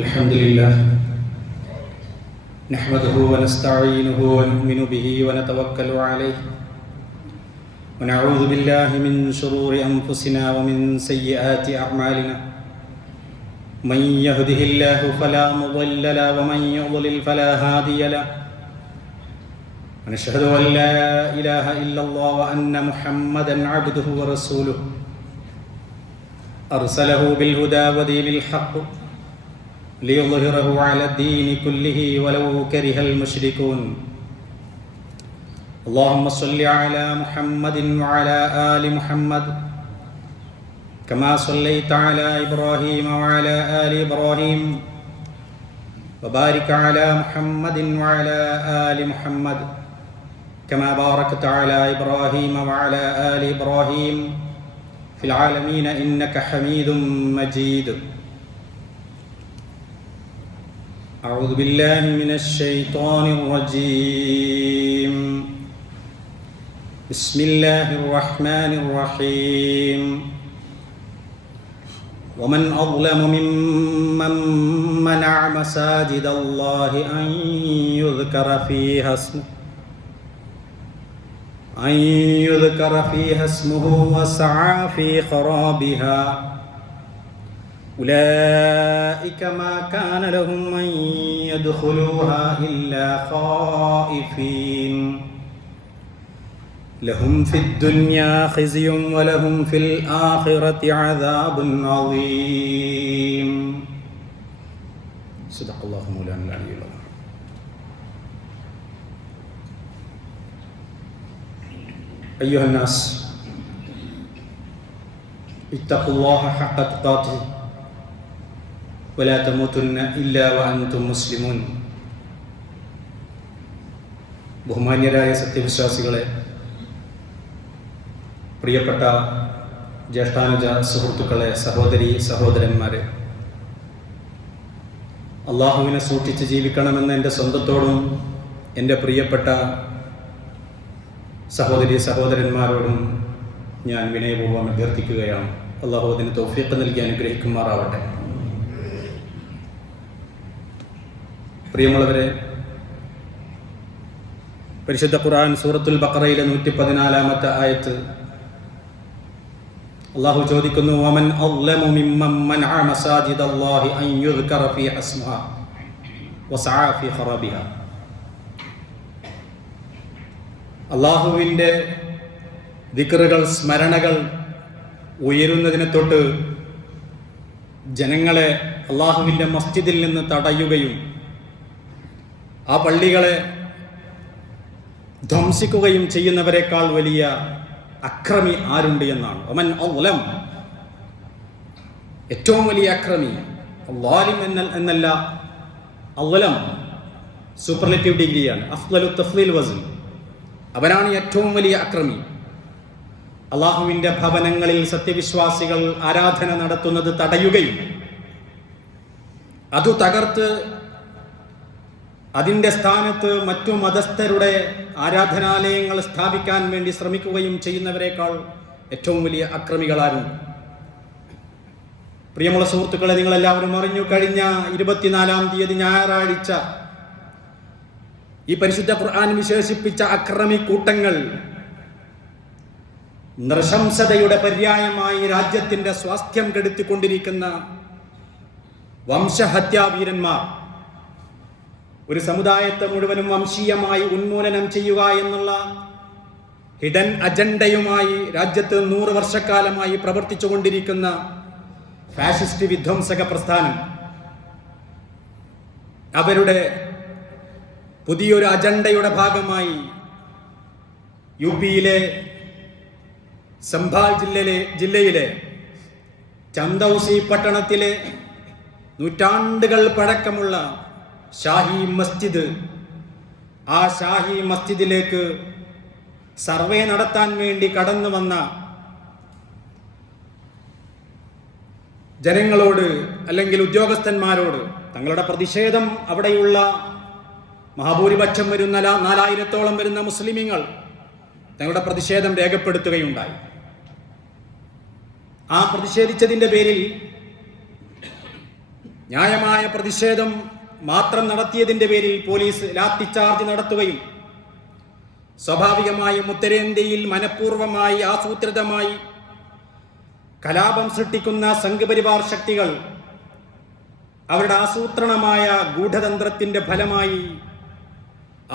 الحمد لله نحمده ونستعينه ونؤمن به ونتوكل عليه ونعوذ بالله من شرور أنفسنا ومن سيئات أعمالنا من يهده الله فلا مضل له ومن يضلل فلا هادي له ونشهد أن لا إله إلا الله وأن محمدا عبده ورسوله أرسله بالهدى ودين الحق ليظهره على الدين كله ولو كره المشركون اللهم صل على محمد وعلى آل محمد كما صليت على إبراهيم وعلى آل إبراهيم وبارك على محمد وعلى آل محمد كما باركت على إبراهيم وعلى آل إبراهيم في العالمين إنك حميد مجيد أعوذ بالله من الشيطان الرجيم بسم الله الرحمن الرحيم ومن أظلم ممن منع مساجد الله أن يذكر فيها اسمه وسعى في خرابها أولئك ما كان لهم أن يدخلوها إلا خائفين لهم في الدنيا خزي ولهم في الآخرة عذاب عظيم صدق الله مولانا العلي العظيم. أيها الناس اتقوا الله حق تقاته ولا تموتن إلا وأنتم مسلمون. ബഹുമാന്യരായ സത്യവിശ്വാസികളെ, പ്രിയപ്പെട്ട ജ്യേഷ്ഠാനുജ സുഹൃത്തുക്കളെ, സഹോദരി സഹോദരന്മാരെ, അള്ളാഹുവിനെ സൂക്ഷിച്ച് ജീവിക്കണമെന്ന് എൻ്റെ സ്വന്തത്തോടും എൻ്റെ പ്രിയപ്പെട്ട സഹോദരി സഹോദരന്മാരോടും ഞാൻ വിനയപൂർവ്വം അഭ്യർത്ഥിക്കുകയാണ്. അള്ളാഹു അതിന് തൗഫീഖ് നൽകി അനുഗ്രഹിക്കുമാറാവട്ടെ. പ്രിയമുള്ളവരെ, പരിശുദ്ധ ഖുർആൻ സൂറത്തുൽ ബഖറയിലെ 114-ാമത്തെ ആയത്ത് അള്ളാഹു ചോദിക്കുന്നു, വമൻ അദ്ലമു മിമ്മൻ മനഅ മസാജിദല്ലാഹി അൻ യുദ്കറ ഫീഹ ഇസ്മുഹു വസഅ ഫീ ഖറാബിഹാ. അള്ളാഹുവിൻ്റെ ദിക്റുകൾ, സ്മരണകൾ ഉയരുന്നതിനെ തൊട്ട് ജനങ്ങളെ അള്ളാഹുവിൻ്റെ മസ്ജിദിൽ നിന്ന് തടയുകയും ആ പള്ളികളെ ധ്വംസിക്കുകയും ചെയ്യുന്നവരെക്കാൾ വലിയ അക്രമി ആരുണ്ട് എന്നാണ്. ഒമൻ അദ്ലം, ഏറ്റവും വലിയ അക്രമി. അല്ലാലിം എന്നല്ല, അദ്ലം സൂപ്പർലേറ്റീവ് ഡിഗ്രിയാണ്. അഫ്ളലു തഫ്ളീൽ വസ്ൻ, അവനാണ് ഏറ്റവും വലിയ അക്രമി. അള്ളാഹുവിൻ്റെ ഭവനങ്ങളിൽ സത്യവിശ്വാസികൾ ആരാധന നടത്തുന്നത് തടയുകയും അത് തകർത്ത് അതിൻ്റെ സ്ഥാനത്ത് മറ്റു മതസ്ഥരുടെ ആരാധനാലയങ്ങൾ സ്ഥാപിക്കാൻ വേണ്ടി ശ്രമിക്കുകയും ചെയ്യുന്നവരെക്കാൾ ഏറ്റവും വലിയ അക്രമികളാരും. പ്രിയമുള്ള സുഹൃത്തുക്കളെ, നിങ്ങളെല്ലാവരും അറിഞ്ഞു, കഴിഞ്ഞ 24-ാം തീയതി ഞായറാഴ്ച ഈ പരിശുദ്ധ ഖുർആൻ വിശേഷിപ്പിച്ച അക്രമി കൂട്ടങ്ങൾ നൃശംസതയുടെ പര്യായമായി രാജ്യത്തിന്റെ സ്വാസ്ഥ്യം കെടുത്തിക്കൊണ്ടിരിക്കുന്ന വംശഹത്യാവീരന്മാർ, ഒരു സമുദായത്തെ മുഴുവനും വംശീയമായി ഉന്മൂലനം ചെയ്യുക എന്നുള്ള ഹിഡൻ അജണ്ടയുമായി രാജ്യത്ത് 100 വർഷക്കാലമായി പ്രവർത്തിച്ചുകൊണ്ടിരിക്കുന്ന ഫാഷിസ്റ്റ് വിധ്വംസക പ്രസ്ഥാനം, അവരുടെ പുതിയൊരു അജണ്ടയുടെ ഭാഗമായി യുപിയിലെ സംഭാൽ ജില്ലയിലെ ചന്ദൌസി പട്ടണത്തിലെ നൂറ്റാണ്ടുകൾ പഴക്കമുള്ള ഷാഹി മസ്ജിദ്, ആ ഷാഹി മസ്ജിദിലേക്ക് സർവേ നടത്താൻ വേണ്ടി കടന്നു വന്ന ജനങ്ങളോട് അല്ലെങ്കിൽ ഉദ്യോഗസ്ഥന്മാരോട് തങ്ങളുടെ പ്രതിഷേധം, അവിടെയുള്ള മഹാഭൂരിപക്ഷം വരുന്ന 4000-ഓളം വരുന്ന മുസ്ലിമീങ്ങൾ തങ്ങളുടെ പ്രതിഷേധം രേഖപ്പെടുത്തുകയുണ്ടായി. ആ പ്രതിഷേധിച്ചതിൻ്റെ പേരിൽ ന്യായമായ പ്രതിഷേധം മാത്രം നടത്തിയതിൻ്റെ പേരിൽ പോലീസ് ലാത്തിച്ചാർജ് നടത്തുകയും സ്വാഭാവികമായും ഉത്തരേന്ത്യയിൽ മനഃപൂർവ്വമായി ആസൂത്രിതമായി കലാപം സൃഷ്ടിക്കുന്ന സംഘപരിവാർ ശക്തികൾ അവരുടെ ആസൂത്രണമായ ഗൂഢതന്ത്രത്തിൻ്റെ ഫലമായി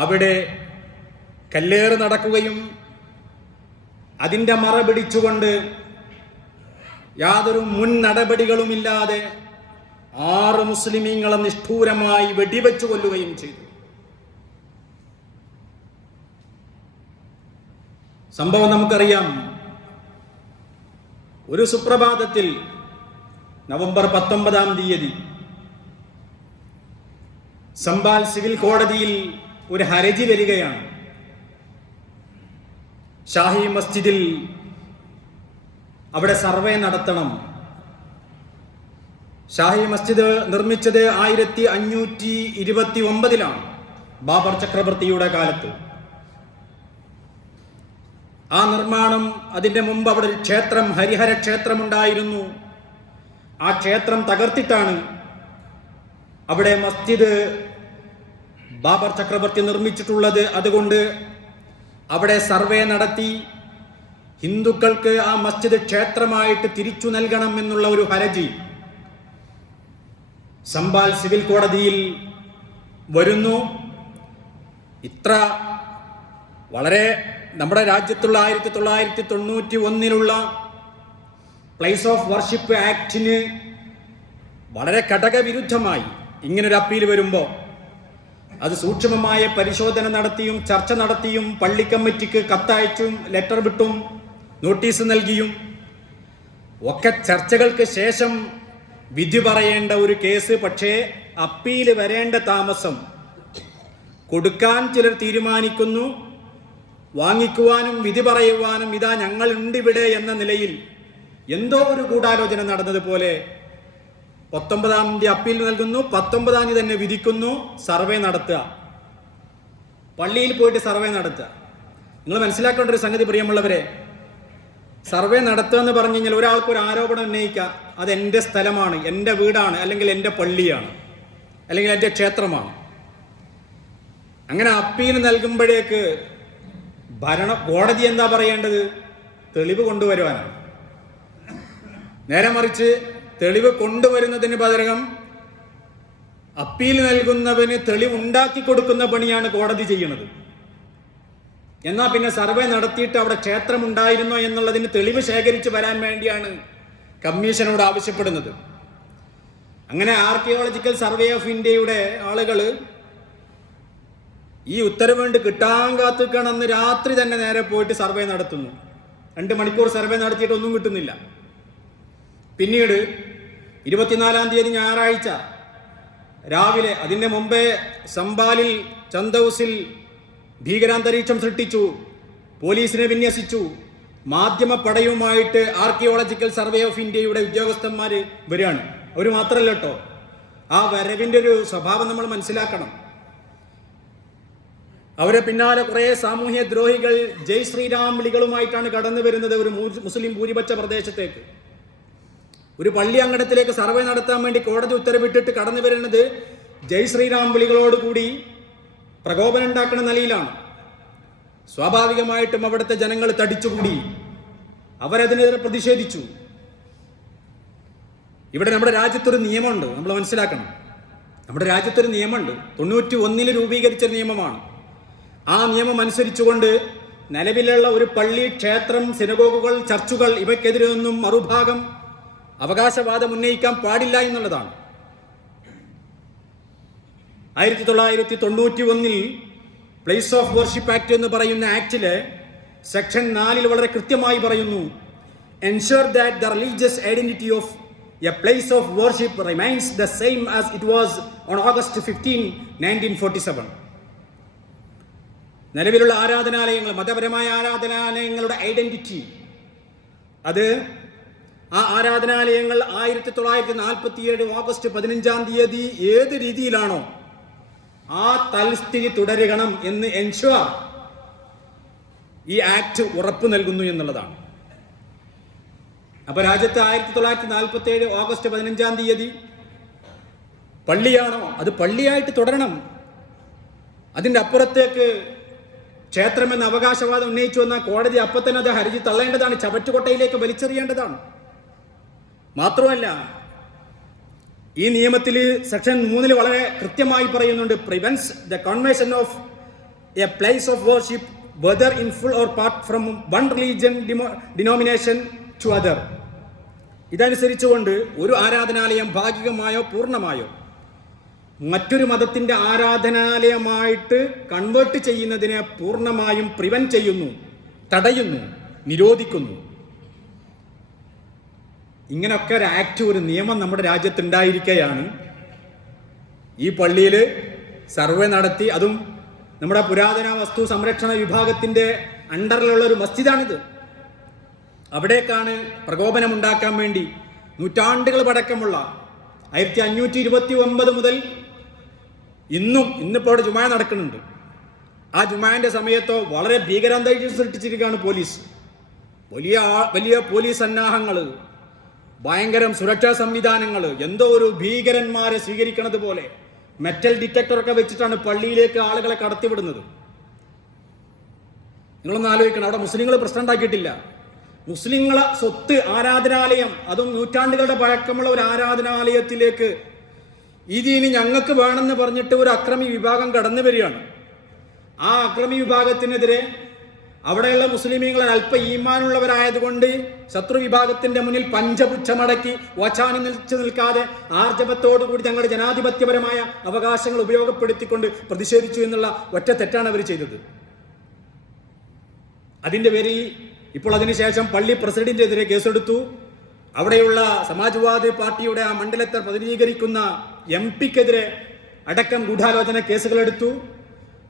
അവിടെ കല്ലേറ് നടക്കുകയും അതിൻ്റെ മറ പിടിച്ചുകൊണ്ട് യാതൊരു മുൻ നടപടികളുമില്ലാതെ 6 മുസ്ലിമീങ്ങളെ നിഷ്ഠൂരമായി വെടിവെച്ചു കൊല്ലുകയും ചെയ്തു. സംഭവം നമുക്കറിയാം. ഒരു സുപ്രഭാതത്തിൽ നവംബർ 19-ാം തീയതി സംബാൽ സിവിൽ കോടതിയിൽ ഒരു ഹർജി വരികയാണ്. ഷാഹി മസ്ജിദിൽ അവിടെ സർവേ നടത്തണം. ഷാഹി മസ്ജിദ് നിർമ്മിച്ചത് 1529-ലാണ്, ബാബർ ചക്രവർത്തിയുടെ കാലത്ത്. ആ നിർമ്മാണം, അതിൻ്റെ മുമ്പ് അവിടെ ഒരു ക്ഷേത്രം, ഹരിഹര ക്ഷേത്രമുണ്ടായിരുന്നു. ആ ക്ഷേത്രം തകർത്തിട്ടാണ് അവിടെ മസ്ജിദ് ബാബർ ചക്രവർത്തി നിർമ്മിച്ചിട്ടുള്ളത്. അതുകൊണ്ട് അവിടെ സർവേ നടത്തി ഹിന്ദുക്കൾക്ക് ആ മസ്ജിദ് ക്ഷേത്രമായിട്ട് തിരിച്ചു നൽകണം എന്നുള്ള ഒരു ഹർജി സംബാൽ സിവിൽ കോടതിയിൽ വരുന്നു. ഇത്ര വളരെ നമ്മുടെ രാജ്യത്തുള്ള 1991 പ്ലേസ് ഓഫ് വർഷിപ്പ് ആക്ടിന് വളരെ ഘടകവിരുദ്ധമായി ഇങ്ങനൊരു അപ്പീൽ വരുമ്പോൾ അത് സൂക്ഷ്മമായ പരിശോധന നടത്തിയും ചർച്ച നടത്തിയും പള്ളി കമ്മിറ്റിക്ക് കത്തയച്ചും ലെറ്റർ വിട്ടും നോട്ടീസ് നൽകിയും ഒക്കെ ചർച്ചകൾക്ക് ശേഷം വിധി പറയേണ്ട ഒരു കേസ്. പക്ഷേ അപ്പീൽ വരേണ്ട താമസം കൊടുക്കാൻ ചിലർ തീരുമാനിക്കുന്നു, വാങ്ങിക്കുവാനും വിധി പറയുവാനും ഇതാ ഞങ്ങളുണ്ട് ഇവിടെ എന്ന നിലയിൽ എന്തോ ഒരു ഗൂഢാലോചന നടന്നതുപോലെ 19-ാം തീയതി അപ്പീൽ നൽകുന്നു, 19-ാം തീയതി തന്നെ വിധിക്കുന്നു. സർവേ നടത്തുക, പള്ളിയിൽ പോയിട്ട് സർവേ നടത്തുക. നിങ്ങൾ മനസ്സിലാക്കേണ്ട ഒരു സംഗതി പ്രിയമുള്ളവരെ, സർവേ നടത്തുക എന്ന് പറഞ്ഞു കഴിഞ്ഞാൽ ഒരാൾക്ക് ഒരു ആരോപണം ഉന്നയിക്കുക, അത് എൻ്റെ സ്ഥലമാണ്, എൻ്റെ വീടാണ്, അല്ലെങ്കിൽ എൻ്റെ പള്ളിയാണ്, അല്ലെങ്കിൽ എൻ്റെ ക്ഷേത്രമാണ്. അങ്ങനെ അപ്പീൽ നൽകുമ്പോഴേക്ക് കോടതി എന്താ പറയേണ്ടത്? തെളിവ് കൊണ്ടുവരുവാനാണ്. നേരെ മറിച്ച് തെളിവ് കൊണ്ടുവരുന്നതിന് പകരം അപ്പീൽ നൽകുന്നവന് തെളിവ് ഉണ്ടാക്കി കൊടുക്കുന്ന പണിയാണ് കോടതി ചെയ്യുന്നത്. എന്നാൽ പിന്നെ സർവേ നടത്തിയിട്ട് അവിടെ ക്ഷേത്രമുണ്ടായിരുന്നോ എന്നുള്ളതിന് തെളിവ് ശേഖരിച്ച് വരാൻ വേണ്ടിയാണ് കമ്മീഷനോട് ആവശ്യപ്പെടുന്നത്. അങ്ങനെ ആർക്കിയോളജിക്കൽ സർവേ ഓഫ് ഇന്ത്യയുടെ ആളുകൾ ഈ ഉത്തരവ് വേണ്ടി കിട്ടാൻ കാത്തുക്കണമെന്ന് രാത്രി തന്നെ നേരെ പോയിട്ട് സർവേ നടത്തുന്നു. 2 മണിക്കൂർ സർവേ നടത്തിയിട്ട് ഒന്നും കിട്ടുന്നില്ല. പിന്നീട് 24-ാം തീയതി ഞായറാഴ്ച രാവിലെ, അതിൻ്റെ മുമ്പേ സംബാലിൽ ചന്ദൌസിൽ ഭീകരാന്തരീക്ഷം സൃഷ്ടിച്ചു, പോലീസിനെ വിന്യസിച്ചു, മാധ്യമപ്പടയുമായിട്ട് ആർക്കിയോളജിക്കൽ സർവേ ഓഫ് ഇന്ത്യയുടെ ഉദ്യോഗസ്ഥന്മാർ വരികയാണ്. അവർ മാത്രമല്ല കേട്ടോ, ആ വരവിൻ്റെ ഒരു സ്വഭാവം നമ്മൾ മനസ്സിലാക്കണം. അവരെ പിന്നാലെ കുറേ സാമൂഹ്യ ദ്രോഹികൾ ജയ് ശ്രീരാം വിളികളുമായിട്ടാണ് കടന്നു വരുന്നത് ഒരു മുസ്ലിം ഭൂരിപക്ഷ പ്രദേശത്തേക്ക്. ഒരു പള്ളി അങ്കണത്തിലേക്ക് സർവേ നടത്താൻ വേണ്ടി കോടതി ഉത്തരവിട്ടിട്ട് കടന്നു വരുന്നത് ജയ് ശ്രീരാം വിളികളോടുകൂടി പ്രകോപനം ഉണ്ടാക്കുന്ന നിലയിലാണ്. സ്വാഭാവികമായിട്ടും അവിടുത്തെ ജനങ്ങൾ തടിച്ചുകൂടി, അവരതിനെതിരെ പ്രതിഷേധിച്ചു. ഇവിടെ നമ്മുടെ രാജ്യത്തൊരു നിയമമുണ്ട്, നമ്മൾ മനസ്സിലാക്കണം. നമ്മുടെ രാജ്യത്തൊരു നിയമമുണ്ട്, 91 രൂപീകരിച്ച നിയമമാണ്. ആ നിയമം അനുസരിച്ചുകൊണ്ട് നിലവിലുള്ള ഒരു പള്ളി, ക്ഷേത്രം, സിനഗോഗുകൾ, ചർച്ചുകൾ ഇവയ്ക്കെതിരെ ഒന്നും മറുഭാഗം അവകാശവാദം ഉന്നയിക്കാൻ പാടില്ല എന്നുള്ളതാണ്. 1991 പ്ലേസ് ഓഫ് വർഷിപ്പ് ആക്ട് എന്ന് പറയുന്ന ആക്ടിലെ സെക്ഷൻ 4 വളരെ കൃത്യമായി പറയുന്നു, ensure that the religious identity of a place of worship remains the same as it was on August 15, 1947. നിലവിലുള്ള ആരാധനാലയങ്ങൾ, മതപരമായ ആരാധനാലയങ്ങളുടെ ഐഡന്റിറ്റി, അത് ആ ആരാധനാലയങ്ങൾ 1947 August 15-ാം തീയതി ഏത് രീതിയിലാണോ ആ തൽസ്ഥിതി തുടരണം എന്ന് എൻഷുർ ഈ ആക്ട് ഉറപ്പു നൽകുന്നു എന്നുള്ളതാണ്. അപ്പൊ രാജ്യത്ത് 1947 August 15-ാം തീയതി പള്ളിയാണോ അത് പള്ളിയായിട്ട് തുടരണം. അതിൻ്റെ അപ്പുറത്തേക്ക് ക്ഷേത്രമെന്ന അവകാശവാദം ഉന്നയിച്ചു വന്ന കോടതി അപ്പം തന്നെ അത് ഹർജി തള്ളേണ്ടതാണ്, ചവറ്റുകൊട്ടയിലേക്ക് വലിച്ചെറിയേണ്ടതാണ്. മാത്രമല്ല, ഈ നിയമത്തിൽ സെക്ഷൻ 3 വളരെ കൃത്യമായി പറയുന്നുണ്ട്, prevents the conversion of a place of worship whether in full or part from one religion denomination to other. ഇതനുസരിച്ചുകൊണ്ട് ഒരു ആരാധനാലയം ഭാഗികമായോ പൂർണ്ണമായോ മറ്റൊരു മതത്തിൻ്റെ ആരാധനാലയമായിട്ട് കൺവേർട്ട് ചെയ്യുന്നതിനെ പൂർണ്ണമായും പ്രിവെന്റ് ചെയ്യുന്നു, തടയുന്നു, നിരോധിക്കുന്നു. ഇങ്ങനൊക്കെ ഒരു ആക്ട്, ഒരു നിയമം നമ്മുടെ രാജ്യത്തുണ്ടായിരിക്കുകയാണ് ഈ പള്ളിയിൽ സർവേ നടത്തി, അതും നമ്മുടെ പുരാതന വസ്തു സംരക്ഷണ വിഭാഗത്തിൻ്റെ അണ്ടറിലുള്ള ഒരു മസ്ജിദാണിത്. അവിടേക്കാണ് പ്രകോപനമുണ്ടാക്കാൻ വേണ്ടി നൂറ്റാണ്ടുകൾ പഴക്കമുള്ള 1529 മുതൽ ഇന്നിപ്പോൾ അവിടെ ജുമാ നടക്കുന്നുണ്ട്. ആ ജുമാന്റെ സമയത്തോ വളരെ ഭീകരാന്തരീക്ഷം സൃഷ്ടിച്ചിരിക്കുകയാണ് പോലീസ്. വലിയ പോലീസ് സന്നാഹങ്ങൾ, ഭയങ്കരം സുരക്ഷാ സംവിധാനങ്ങൾ, എന്തോ ഒരു ഭീകരന്മാരെ സ്വീകരിക്കുന്നത് പോലെ മെറ്റൽ ഡിറ്റക്ടറൊക്കെ വെച്ചിട്ടാണ് പള്ളിയിലേക്ക് ആളുകളെ കടത്തിവിടുന്നത്. നിങ്ങളൊന്ന് ആലോചിക്കണം, അവിടെ മുസ്ലിങ്ങൾ പ്രശ്നം ഉണ്ടാക്കിയിട്ടില്ല. മുസ്ലിങ്ങളെ സ്വത്ത് ആരാധനാലയം, അതും നൂറ്റാണ്ടുകളുടെ പഴക്കമുള്ള ഒരു ആരാധനാലയത്തിലേക്ക് ഇതിനി ഞങ്ങൾക്ക് വേണമെന്ന് പറഞ്ഞിട്ട് ഒരു അക്രമി വിഭാഗം കടന്നു വരികയാണ്. ആ അക്രമി വിഭാഗത്തിനെതിരെ അവിടെയുള്ള മുസ്ലിമീങ്ങൾ അല്പ ഈമാനുള്ളവരായതുകൊണ്ട് ശത്രു വിഭാഗത്തിന്റെ മുന്നിൽ പഞ്ചപുച്ഛമടക്കി വച്ചാനി നിൽക്കാതെ ആർജവത്തോടുകൂടി തങ്ങളുടെ ജനാധിപത്യപരമായ അവകാശങ്ങൾ ഉപയോഗപ്പെടുത്തിക്കൊണ്ട് പ്രതിഷേധിച്ചു എന്നുള്ള ഒറ്റ തെറ്റാണ് അവർ ചെയ്തത്. അതിന്റെ പേരിൽ ഇപ്പോൾ അതിനുശേഷം പള്ളി പ്രസിഡന്റിനെതിരെ കേസെടുത്തു. അവിടെയുള്ള സമാജ്വാദി പാർട്ടിയുടെ ആ മണ്ഡലത്തെ പ്രതിനിധീകരിക്കുന്ന MP-ക്കെതിരെ അടക്കം ഗൂഢാലോചന കേസുകളെടുത്തു.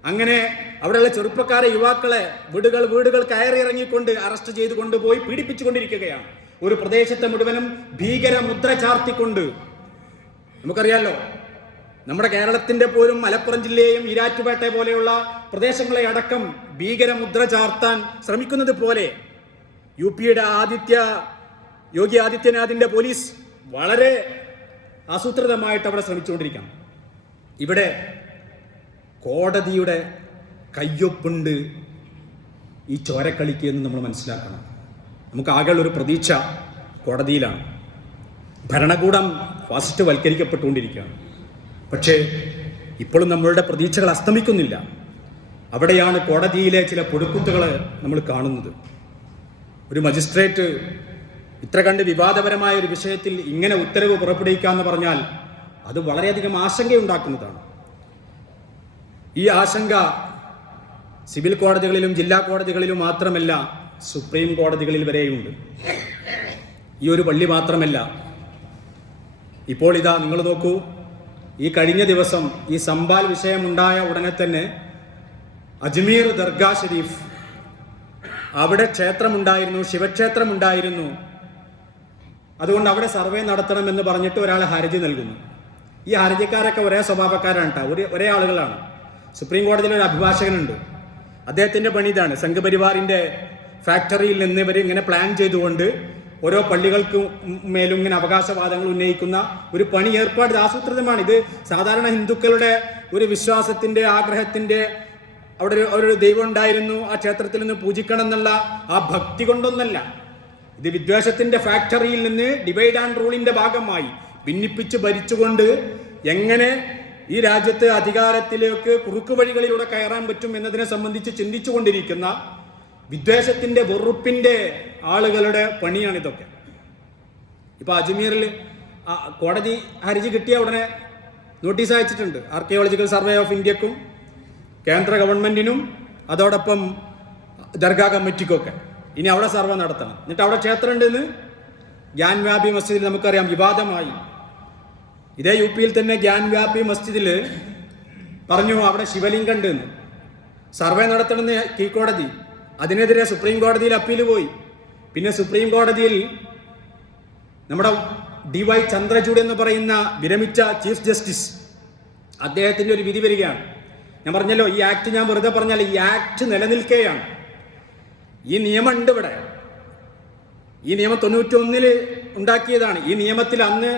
അങ്ങനെ അവിടെയുള്ള ചെറുപ്പക്കാരെ, യുവാക്കളെ വീടുകൾ കയറിയിറങ്ങിക്കൊണ്ട് അറസ്റ്റ് ചെയ്ത് കൊണ്ടുപോയി പീഡിപ്പിച്ചുകൊണ്ടിരിക്കുകയാണ്. ഒരു പ്രദേശത്തെ മുഴുവനും ഭീകര മുദ്ര ചാർത്തിക്കൊണ്ട്. നമുക്കറിയാലോ, നമ്മുടെ കേരളത്തിന്റെ പോലും മലപ്പുറം ജില്ലയെയും ഈരാറ്റുപേട്ട പോലെയുള്ള പ്രദേശങ്ങളെ അടക്കം ഭീകര മുദ്ര ചാർത്താൻ ശ്രമിക്കുന്നത് പോലെ UP-യുടെ യോഗി ആദിത്യനാഥിന്റെ പോലീസ് വളരെ ആസൂത്രിതമായിട്ട് അവിടെ ശ്രമിച്ചുകൊണ്ടിരിക്കണം. ഇവിടെ കോടതിയുടെ കയ്യൊപ്പുണ്ട് ഈ ചോരക്കളിക്ക് എന്ന് നമ്മൾ മനസ്സിലാക്കണം. നമുക്ക് ആകെയുള്ളൊരു പ്രതീക്ഷ കോടതിയിലാണ്. ഭരണകൂടം ഫാസിസ്റ്റ് വൽക്കരിക്കപ്പെട്ടുകൊണ്ടിരിക്കുകയാണ്. പക്ഷേ ഇപ്പോഴും നമ്മളുടെ പ്രതീക്ഷകൾ അസ്തമിക്കുന്നില്ല. അവിടെയാണ് കോടതിയിലെ ചില പൊടുക്കുത്തുകൾ നമ്മൾ കാണുന്നത്. ഒരു മജിസ്ട്രേറ്റ് ഇത്ര കണ്ട് വിവാദപരമായ ഒരു വിഷയത്തിൽ ഇങ്ങനെ ഉത്തരവ് പുറപ്പെടുവിക്കുക എന്ന് പറഞ്ഞാൽ അത് വളരെയധികം ആശങ്കയുണ്ടാക്കുന്നതാണ്. ഈ ആശങ്ക സിവിൽ കോടതികളിലും ജില്ലാ കോടതികളിലും മാത്രമല്ല, സുപ്രീം കോടതികളിൽ വരെയുണ്ട്. ഈ ഒരു പള്ളി മാത്രമല്ല. ഇപ്പോൾ ഇതാ നിങ്ങൾ നോക്കൂ, ഈ കഴിഞ്ഞ ദിവസം ഈ സംബാൽ വിഷയമുണ്ടായ ഉടനെ തന്നെ അജ്മീർ ദർഗാ ഷരീഫ്, അവിടെ ക്ഷേത്രമുണ്ടായിരുന്നു, ശിവക്ഷേത്രമുണ്ടായിരുന്നു, അതുകൊണ്ട് അവിടെ സർവേ നടത്തണമെന്ന് പറഞ്ഞിട്ട് ഒരാൾ ഹർജി നൽകുന്നു. ഈ ഹർജിക്കാരൊക്കെ ഒരേ സ്വഭാവക്കാരാണ് കേട്ടോ, ഒരേ ആളുകളാണ്. സുപ്രീം കോടതിയിൽ ഒരു അഭിഭാഷകനുണ്ട്. അദ്ദേഹത്തിന്റെ പണി ഇതാണ്. സംഘപരിവാറിന്റെ ഫാക്ടറിയിൽ നിന്ന് ഇവർ ഇങ്ങനെ പ്ലാൻ ചെയ്തുകൊണ്ട് ഓരോ പള്ളികൾക്ക് മേലും ഇങ്ങനെ അവകാശവാദങ്ങൾ ഉന്നയിക്കുന്ന ഒരു പണി ഏർപ്പാട് ആസൂത്രിതമാണ്. ഇത് സാധാരണ ഹിന്ദുക്കളുടെ ഒരു വിശ്വാസത്തിന്റെ ആഗ്രഹത്തിന്റെ, അവിടെ ഒരു ദൈവം ഉണ്ടായിരുന്നു, ആ ക്ഷേത്രത്തിൽ നിന്ന് പൂജിക്കണം എന്നുള്ള ആ ഭക്തി കൊണ്ടൊന്നല്ല. ഇത് വിദ്വേഷത്തിന്റെ ഫാക്ടറിയിൽ നിന്ന് ഡിവൈഡ് ആൻഡ് റൂളിന്റെ ഭാഗമായി ഭിന്നിപ്പിച്ച് ഭരിച്ചുകൊണ്ട് എങ്ങനെ ഈ രാജ്യത്ത് അധികാരത്തിലേക്ക് കുറുക്കു വഴികളിലൂടെ കയറാൻ പറ്റും എന്നതിനെ സംബന്ധിച്ച് ചിന്തിച്ചുകൊണ്ടിരിക്കുന്ന വിദ്വേഷത്തിന്റെ വെറുപ്പിന്റെ ആളുകളുടെ പണിയാണിതൊക്കെ. ഇപ്പൊ അജ്മീറിൽ കോടതി ഹർജി കിട്ടിയ ഉടനെ നോട്ടീസ് അയച്ചിട്ടുണ്ട് ആർക്കിയോളജിക്കൽ സർവേ ഓഫ് ഇന്ത്യക്കും കേന്ദ്ര ഗവൺമെന്റിനും അതോടൊപ്പം ദർഗാ കമ്മിറ്റിക്കൊക്കെ. ഇനി അവിടെ സർവേ നടത്തണം. എന്നിട്ട് അവിടെ ക്ഷേത്രം ഉണ്ടെന്ന് ഗ്യാൻവാപി മസ്ജിദിൽ നമുക്കറിയാം വിവാദമായി. ഇതേ UP-യിൽ തന്നെ ഗ്യാൻവാപി മസ്ജിദിൽ പറഞ്ഞു അവിടെ ശിവലിംഗം ഉണ്ടെന്ന്. സർവേ നടത്തണമെന്ന് കീഴ്ക്കോടതി. അതിനെതിരെ സുപ്രീം കോടതിയിൽ അപ്പീൽ പോയി. പിന്നെ സുപ്രീം കോടതിയിൽ നമ്മുടെ DY ചന്ദ്രചൂഡ് എന്ന് പറയുന്ന വിരമിച്ച ചീഫ് ജസ്റ്റിസ്, അദ്ദേഹത്തിന്റെ ഒരു വിധി വരികയാണ്. ഞാൻ പറഞ്ഞല്ലോ, ഈ ആക്ട് ഞാൻ വെറുതെ പറഞ്ഞാൽ ഈ ആക്ട് നിലനിൽക്കുകയാണ്. ഈ നിയമം ഉണ്ട് ഇവിടെ. ഈ നിയമം 91 ഉണ്ടാക്കിയതാണ്. ഈ നിയമത്തിൽ അന്ന്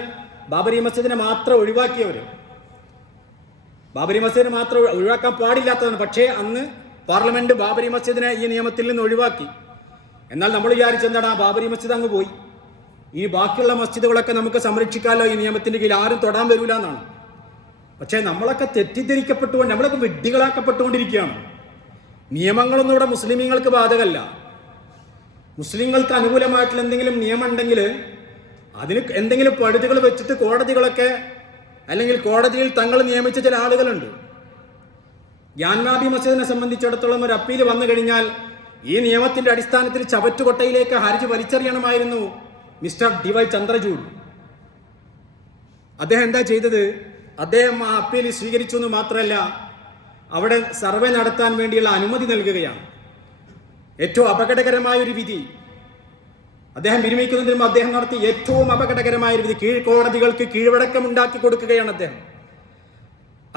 ബാബരി മസ്ജിദിനെ മാത്രം ഒഴിവാക്കിയവർ. ബാബരി മസ്ജിദിനെ മാത്രം ഒഴിവാക്കാൻ പാടില്ലാത്തതാണ്. പക്ഷേ അന്ന് പാർലമെന്റ് ബാബരി മസ്ജിദിനെ ഈ നിയമത്തിൽ നിന്ന് ഒഴിവാക്കി. എന്നാൽ നമ്മൾ വിചാരിച്ചെന്താണ്, ആ ബാബരി മസ്ജിദ് അങ്ങ് പോയി, ഇനി ബാക്കിയുള്ള മസ്ജിദുകളൊക്കെ നമുക്ക് സംരക്ഷിക്കാമല്ലോ, ഈ നിയമത്തിന്റെ കീഴിൽ ആരും തൊടാൻ വരൂല എന്നാണ്. പക്ഷേ നമ്മളൊക്കെ തെറ്റിദ്ധരിക്കപ്പെട്ടുകൊണ്ട്, നമ്മളൊക്കെ വിഡ്ഢികളാക്കപ്പെട്ടുകൊണ്ടിരിക്കുകയാണ്. നിയമങ്ങളൊന്നും ഇവിടെ മുസ്ലിമീങ്ങൾക്ക് ബാധകമല്ല. മുസ്ലിങ്ങൾക്ക് അനുകൂലമായിട്ടുള്ള എന്തെങ്കിലും നിയമം ഉണ്ടെങ്കിൽ അതിന് എന്തെങ്കിലും പഴുതുകൾ വെച്ചിട്ട് കോടതികളൊക്കെ, അല്ലെങ്കിൽ കോടതിയിൽ തങ്ങൾ നിയമിച്ച ചില ആളുകളുണ്ട്. ജാൻവാബി മസ്ജിദിനെ സംബന്ധിച്ചിടത്തോളം ഒരു അപ്പീൽ വന്നു കഴിഞ്ഞാൽ ഈ നിയമത്തിന്റെ അടിസ്ഥാനത്തിൽ ചവറ്റുകൊട്ടയിലേക്ക് ഹർജി വലിച്ചെറിയണമായിരുന്നു മിസ്റ്റർ DY ചന്ദ്രചൂഡ്. അദ്ദേഹം എന്താ ചെയ്തത്? അദ്ദേഹം ആ അപ്പീൽ സ്വീകരിച്ചു എന്ന് മാത്രമല്ല, അവിടെ സർവേ നടത്താൻ വേണ്ടിയുള്ള അനുമതി നൽകുകയാണ്. ഏറ്റവും അപകടകരമായ ഒരു വിധി അദ്ദേഹം വിരമിക്കുന്നതിന് മുമ്പ് അദ്ദേഹം നടത്തി ഏറ്റവും അപകടകരമായ ഒരു വിധി, കീഴ്ക്കോടതികൾക്ക് കീഴ്വഴക്കം ഉണ്ടാക്കി കൊടുക്കുകയാണ് അദ്ദേഹം.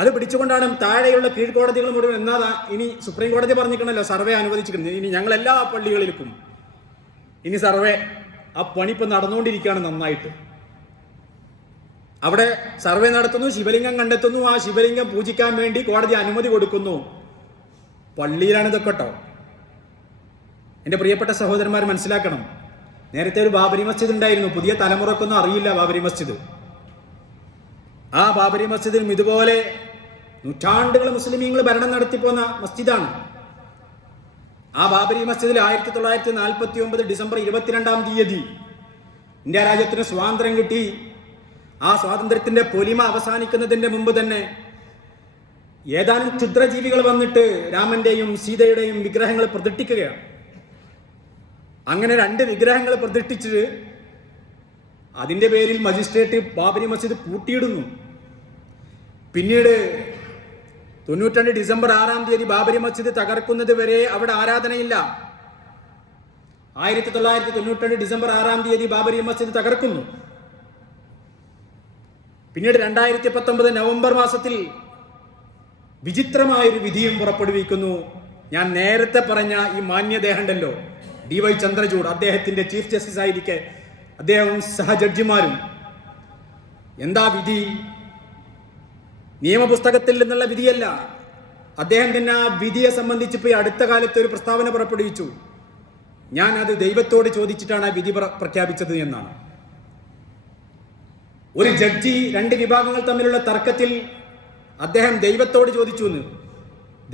അത് പിടിച്ചുകൊണ്ടാണ് താഴെയുള്ള കീഴ്ക്കോടതികൾ മുഴുവൻ എന്നാ ഇനി സുപ്രീം കോടതി പറഞ്ഞിരിക്കണല്ലോ സർവേ അനുവദിച്ചിരിക്കുന്നത്, ഇനി ഞങ്ങൾ എല്ലാ പള്ളികളിലും ഇനി സർവേ, ആ പണി ഇപ്പം നടന്നുകൊണ്ടിരിക്കുകയാണ് നന്നായിട്ട്. അവിടെ സർവേ നടത്തുന്നു, ശിവലിംഗം കണ്ടെത്തുന്നു, ആ ശിവലിംഗം പൂജിക്കാൻ വേണ്ടി കോടതി അനുമതി കൊടുക്കുന്നു. പള്ളിയിലാണ് ഇതൊക്കെ കേട്ടോ. എൻ്റെ പ്രിയപ്പെട്ട സഹോദരന്മാർ മനസ്സിലാക്കണം, നേരത്തെ ഒരു ബാബരി മസ്ജിദ് ഉണ്ടായിരുന്നു, പുതിയ തലമുറക്കൊന്നും അറിയില്ല ബാബരി മസ്ജിദ്. ആ ബാബരി മസ്ജിദിനും ഇതുപോലെ നൂറ്റാണ്ടുകൾ മുസ്ലിമീങ്ങൾ ഭരണം നടത്തിപ്പോന്ന മസ്ജിദാണ്. ആ ബാബരി മസ്ജിദിൽ 1949 ഡിസംബർ 22-ാം തീയതി ഇന്ത്യ രാജ്യത്തിന് സ്വാതന്ത്ര്യം കിട്ടി. ആ സ്വാതന്ത്ര്യത്തിന്റെ പൊലിമ അവസാനിക്കുന്നതിന്റെ മുമ്പ് തന്നെ ഏതാനും ക്ഷുദ്രജീവികൾ വന്നിട്ട് രാമന്റെയും സീതയുടെയും വിഗ്രഹങ്ങൾ പ്രതിഷ്ഠിക്കുകയാണ്. അങ്ങനെ 2 വിഗ്രഹങ്ങൾ പ്രതിഷ്ഠിച്ച് അതിന്റെ പേരിൽ മജിസ്ട്രേറ്റ് ബാബരി മസ്ജിദ് പൂട്ടിയിടുന്നു. പിന്നീട് 92 ഡിസംബർ 6-ാം തീയതി ബാബരി മസ്ജിദ് തകർക്കുന്നത് വരെ അവിടെ ആരാധനയില്ല. 1992 ഡിസംബർ 6-ാം തീയതി ബാബരി മസ്ജിദ് തകർക്കുന്നു. പിന്നീട് 2019 നവംബർ മാസത്തിൽ വിചിത്രമായൊരു വിധിയും പുറപ്പെടുവിക്കുന്നു. ഞാൻ നേരത്തെ പറഞ്ഞ ഈ മാന്യദേഹം ഉണ്ടല്ലോ, DY ചന്ദ്രചൂഡ്, അദ്ദേഹത്തിന്റെ ചീഫ് ജസ്റ്റിസ് ആയിരിക്കെ അദ്ദേഹവും സഹജഡ്ജിമാരും. എന്താ വിധി? നിയമപുസ്തകത്തിൽ നിന്നുള്ള വിധിയല്ല. അദ്ദേഹം തന്നെ ആ വിധിയെ സംബന്ധിച്ച് ഇപ്പോൾ അടുത്ത കാലത്ത് ഒരു പ്രസ്താവന പുറപ്പെടുവിച്ചു. ഞാൻ അത് ദൈവത്തോട് ചോദിച്ചിട്ടാണ് ആ വിധി പ്രഖ്യാപിച്ചത് എന്നാണ്. ഒരു ജഡ്ജി 2 വിഭാഗങ്ങൾ തമ്മിലുള്ള തർക്കത്തിൽ അദ്ദേഹം ദൈവത്തോട് ചോദിച്ചു എന്ന്.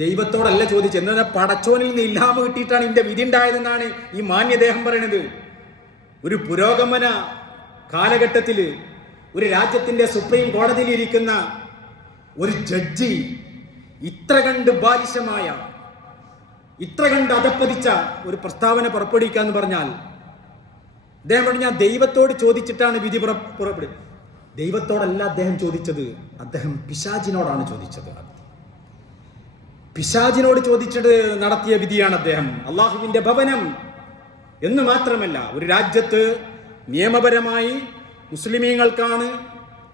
ദൈവത്തോടല്ല ചോദിച്ചു, എന്നാൽ പടച്ചോനിൽ നിന്ന് ഇല്ലാമ കിട്ടിയിട്ടാണ് ഇതിന്റെ വിധി ഉണ്ടായതെന്നാണ് ഈ മാന്യദേഹം പറയുന്നത്. ഒരു പുരോഗമന കാലഘട്ടത്തിൽ ഒരു രാജ്യത്തിന്റെ സുപ്രീം കോടതിയിൽ ഇരിക്കുന്ന ഒരു ജഡ്ജി ഇത്ര കണ്ട് ബാലിശമായ, ഇത്ര കണ്ട് അധപ്പതിച്ച ഒരു പ്രസ്താവന പുറപ്പെടുവിക്കുക എന്ന് പറഞ്ഞാൽ, അദ്ദേഹം പറഞ്ഞു ഞാൻ ദൈവത്തോട് ചോദിച്ചിട്ടാണ് വിധി പുറപ്പെടുക. ദൈവത്തോടല്ല അദ്ദേഹം ചോദിച്ചത്, അദ്ദേഹം പിശാചിനോടാണ് ചോദിച്ചത്. പിശാചിനോട് ചോദിച്ചിട്ട് നടത്തിയ വിധിയാണ് അദ്ദേഹം. അള്ളാഹുവിന്റെ ഭവനം എന്ന് മാത്രമല്ല, ഒരു രാജ്യത്ത് നിയമപരമായി മുസ്ലിമീങ്ങൾക്കാണ്,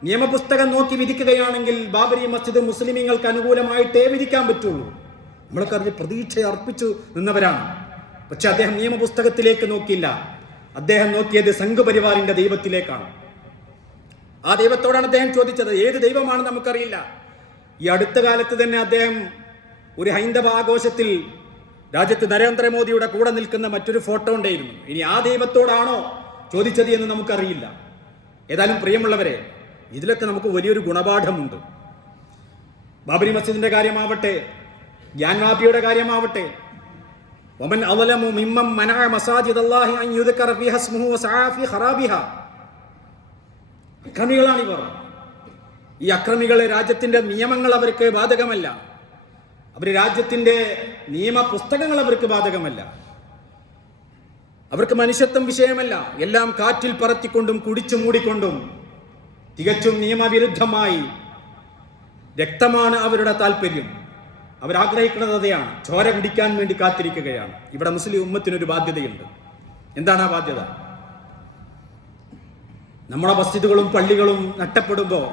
നിയമപുസ്തകം നോക്കി വിധിക്കുകയാണെങ്കിൽ ബാബരി മസ്ജിദ് മുസ്ലിമീങ്ങൾക്ക് അനുകൂലമായിട്ടേ വിധിക്കാൻ പറ്റുള്ളൂ. നമ്മളൊക്കെ അതിന് പ്രതീക്ഷ അർപ്പിച്ചു നിന്നവരാണ്. പക്ഷെ അദ്ദേഹം നിയമപുസ്തകത്തിലേക്ക് നോക്കിയില്ല, അദ്ദേഹം നോക്കിയത് സംഘപരിവാറിന്റെ ദൈവത്തിലേക്കാണ്. ആ ദൈവത്തോടാണ് അദ്ദേഹം ചോദിച്ചത്. ഏത് ദൈവമാണെന്ന് നമുക്കറിയില്ല. ഈ അടുത്ത കാലത്ത് തന്നെ അദ്ദേഹം ഒരു ഹൈന്ദവ ആഘോഷത്തിൽ രാജ്യത്ത് നരേന്ദ്രമോദിയുടെ കൂടെ നിൽക്കുന്ന മറ്റൊരു ഫോട്ടോ ഉണ്ടായിരുന്നു. ഇനി ആ ദൈവത്തോടാണോ ചോദിച്ചത് എന്ന് നമുക്കറിയില്ല. ഏതായാലും പ്രിയമുള്ളവരെ, ഇതിലൊക്കെ നമുക്ക് വലിയൊരു ഗുണപാഠമുണ്ട്. ബാബരി മസ്ജിദിന്റെ കാര്യമാവട്ടെ, ജ്ഞാൻവാപിയുടെ കാര്യമാവട്ടെ, വമൻ അളലമു മിമ്മൻ മനഅ മസാജിദല്ലാഹി അൻ യുദ്കറ ഫീഹാ ഇസ്മുഹു വസഅ ഫീ ഖറാബിഹാ. അക്രമികളാണിവർ. ഈ അക്രമികൾ രാജ്യത്തിന്റെ നിയമങ്ങൾ അവർക്ക് ബാധകമല്ല, അവർ രാജ്യത്തിന്റെ നിയമപുസ്തകങ്ങൾ അവർക്ക് ബാധകമല്ല, അവർക്ക് മനുഷ്യത്വം വിഷയമല്ല. എല്ലാം കാറ്റിൽ പറത്തിക്കൊണ്ടും കുടിച്ചു മൂടിക്കൊണ്ടും തികച്ചും നിയമവിരുദ്ധമായി രക്തമാണ് അവരുടെ താല്പര്യം. അവരാഗ്രഹിക്കുന്നത് അതെയാണ്, ചോര കുടിക്കാൻ വേണ്ടി കാത്തിരിക്കുകയാണ്. ഇവിടെ മുസ്ലിം ഉമ്മത്തിനൊരു ബാധ്യതയുണ്ട്. എന്താണ് ആ ബാധ്യത? നമ്മുടെ മസ്ജിദുകളും പള്ളികളും നഷ്ടപ്പെടുമ്പോൾ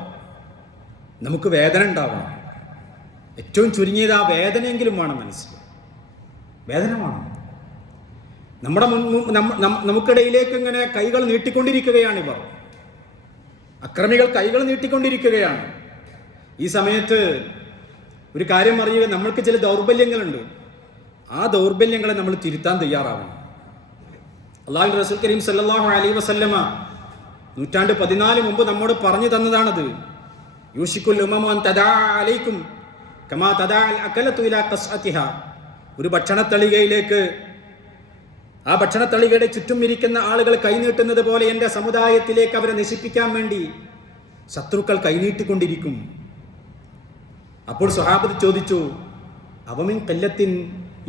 നമുക്ക് വേദന ഉണ്ടാവണം. ഏറ്റവും ചുരുങ്ങിയത് ആ വേദനയെങ്കിലും വേണം മനസ്സിൽ. വേദന വേണം. നമുക്കിടയിലേക്ക് ഇങ്ങനെ കൈകൾ നീട്ടിക്കൊണ്ടിരിക്കുകയാണിവർ. അക്രമികൾ കൈകൾ നീട്ടിക്കൊണ്ടിരിക്കുകയാണ്. ഈ സമയത്ത് ഒരു കാര്യം അറിയുക, നമ്മൾക്ക് ചില ദൗർബല്യങ്ങളുണ്ട്. ആ ദൗർബല്യങ്ങളെ നമ്മൾ തിരുത്താൻ തയ്യാറാവണം. അല്ലാഹുവിന്റെ റസൂൽ കരീം സല്ലല്ലാഹു അലൈഹി വസല്ലമ നൂറ്റാണ്ട് 14 മുമ്പ് നമ്മോട് പറഞ്ഞു തന്നതാണത്. യൂഷിക്കുൽ ഉമമു അൻ തദാ അലൈക്കും കമാ തദാ അൽ അകലതു ഇലാ ഖസ്അതിഹാ. ഒരു ഭക്ഷണത്തളികയിലേക്ക് ആ ഭക്ഷണത്തളികയുടെ ചുറ്റും ഇരിക്കുന്ന ആളുകൾ കൈനീട്ടുന്നത് പോലെ എൻ്റെ സമുദായത്തിലേക്ക് അവരെ നശിപ്പിക്കാൻ വേണ്ടി ശത്രുക്കൾ കൈനീട്ടിക്കൊണ്ടിരിക്കും. അപ്പോൾ സ്വഹാബത്ത് ചോദിച്ചു, അവമിൻ ഖല്ലത്തിൻ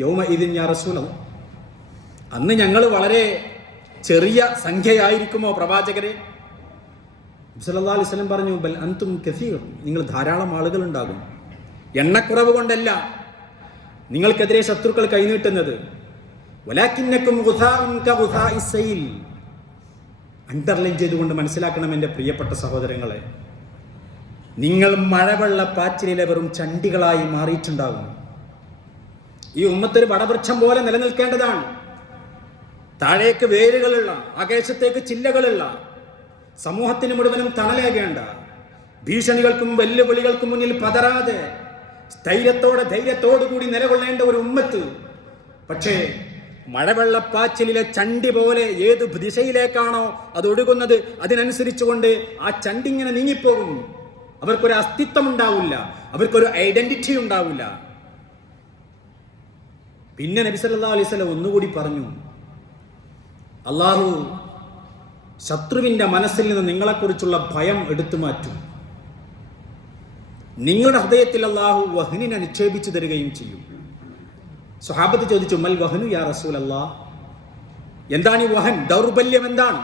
യൗമഇദിൻ യാ റസൂലല്ലാഹ്, അന്ന് ഞങ്ങൾ വളരെ ചെറിയ സംഖ്യയായിരിക്കുമോ പ്രവാചകരെ? സല്ലല്ലാഹു അലൈഹി വസല്ലം പറഞ്ഞു, ബൽ അൻതും കസീർ, നിങ്ങൾ ധാരാളം ആളുകൾ ഉണ്ടാകും. എണ്ണക്കുറവ് കൊണ്ടല്ല നിങ്ങൾക്കെതിരെ ശത്രുക്കൾ കൈനീട്ടുന്നത്. വലാകിന്നകും ഗുസാഉൻ കഗുസാഇസ് സൈൽ. അണ്ടർലൈൻ ചെയ്തുകൊണ്ട് മനസ്സിലാക്കണം എൻ്റെ പ്രിയപ്പെട്ട സഹോദരങ്ങളെ, നിങ്ങൾ മഴവെള്ള പാച്ചിലിലെ വെറും ചണ്ടികളായി മാറിയിട്ടുണ്ടാകും. ഈ ഉമ്മത്തൊരു വടവൃക്ഷം പോലെ നിലനിൽക്കേണ്ടതാണ്. താഴേക്ക് വേരുകളുള്ള, ആകാശത്തേക്ക് ചില്ലകളുള്ള, സമൂഹത്തിന് മുഴുവനും തണലേകേണ്ട, ഭീഷണികൾക്കും വെല്ലുവിളികൾക്കും മുന്നിൽ പതറാതെ ധൈര്യത്തോടുകൂടി നിലകൊള്ളേണ്ട ഒരു ഉമ്മത്ത്. പക്ഷേ മഴവെള്ളപ്പാച്ചിലെ ചണ്ടി പോലെ ഏത് ദിശയിലേക്കാണോ അത് ഒഴുകുന്നത് അതിനനുസരിച്ചുകൊണ്ട് ആ ചണ്ടി ഇങ്ങനെ നീങ്ങിപ്പോകും. അവർക്കൊരു അസ്തിത്വം ഉണ്ടാവില്ല, അവർക്കൊരു ഐഡന്റിറ്റി ഉണ്ടാവില്ല. പിന്നെ നബി സല്ലല്ലാഹു അലൈഹി വസല്ലം ഒന്നുകൂടി പറഞ്ഞു, അള്ളാഹു ശത്രുവിന്റെ മനസ്സിൽ നിന്ന് നിങ്ങളെക്കുറിച്ചുള്ള ഭയം എടുത്തു മാറ്റും. നിങ്ങളുടെ ഹൃദയത്തിൽ അള്ളാഹു വഹ്നിനെ നിക്ഷേപിച്ചു തരികയും ചെയ്യും. സ്വഹാബത്ത് ചോദിച്ചു, മൽ വഹ്നു യാ റസൂലല്ലാഹ്, എന്താണ് ഈ വഹൻ, ദൗർബല്യം എന്താണ്?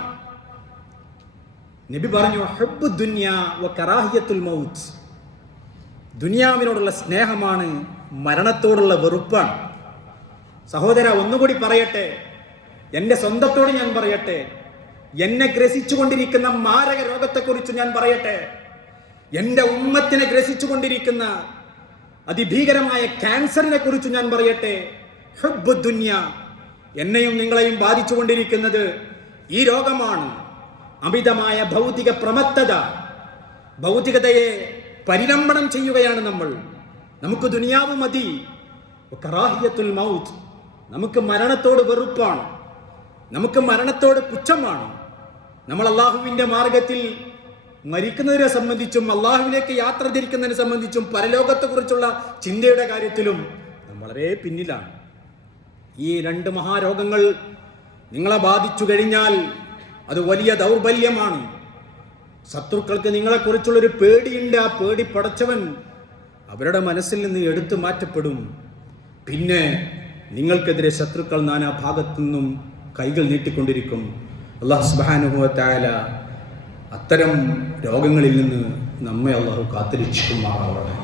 നബി പറഞ്ഞു, ഹുബ്ബു ദുനിയാ വ കറാഹിയത്തുൽ മൗത്ത്. ദുനിയാവിനോടുള്ള സ്നേഹമാണ്, മരണത്തോടുള്ള വെറുപ്പാണ്. സഹോദര, ഒന്നുകൂടി പറയട്ടെ, എൻ്റെ സ്വന്തത്തോട് ഞാൻ പറയട്ടെ, എന്നെ ഗ്രസിച്ചുകൊണ്ടിരിക്കുന്ന മാരക രോഗത്തെക്കുറിച്ച് ഞാൻ പറയട്ടെ, എൻ്റെ ഉമ്മത്തിനെ ഗ്രസിച്ചുകൊണ്ടിരിക്കുന്ന അതിഭീകരമായ ക്യാൻസറിനെ കുറിച്ച് ഞാൻ പറയട്ടെ. ഹുബ്ബു ദുനിയ, എന്നെയും നിങ്ങളെയും ബാധിച്ചുകൊണ്ടിരിക്കുന്നത് ഈ രോഗമാണ്. അമിതമായ ഭൗതിക പ്രമത്തത, ഭൗതികതയെ പരിലംബനം ചെയ്യുകയാണ് നമ്മൾ. നമുക്ക് ദുനിയാവ് മതി. കറാഹിയത്തുൽ മൗത്ത്, നമുക്ക് മരണത്തോട് വെറുപ്പാണ്, നമുക്ക് മരണത്തോട് പുച്ഛമാണ്. നമ്മൾ അള്ളാഹുവിൻ്റെ മാർഗത്തിൽ മരിക്കുന്നതിനെ സംബന്ധിച്ചും അള്ളാഹുവിലേക്ക് യാത്ര തിരിക്കുന്നതിനെ സംബന്ധിച്ചും പരലോകത്തെക്കുറിച്ചുള്ള ചിന്തയുടെ കാര്യത്തിലും നമ്മൾ വളരെ പിന്നിലാണ്. ഈ 2 മഹാരോഗങ്ങൾ നിങ്ങളെ ബാധിച്ചു കഴിഞ്ഞാൽ അത് വലിയ ദൗർബല്യമാണ്. ശത്രുക്കൾക്ക് നിങ്ങളെക്കുറിച്ചുള്ളൊരു പേടിയുണ്ട്. ആ പേടി പടച്ചവൻ അവരുടെ മനസ്സിൽ നിന്ന് എടുത്തു മാറ്റപ്പെടും. പിന്നെ നിങ്ങൾക്കെതിരെ ശത്രുക്കൾ നാനാ ഭാഗത്തു നിന്നും കൈകൾ നീട്ടിക്കൊണ്ടിരിക്കും. അല്ലാഹു സുബ്ഹാനഹു വ തആല അത്തരം രോഗങ്ങളിൽ നിന്ന് നമ്മെ അല്ലാഹു കാത്തുരക്ഷിക്കുമാറാവട്ടെ.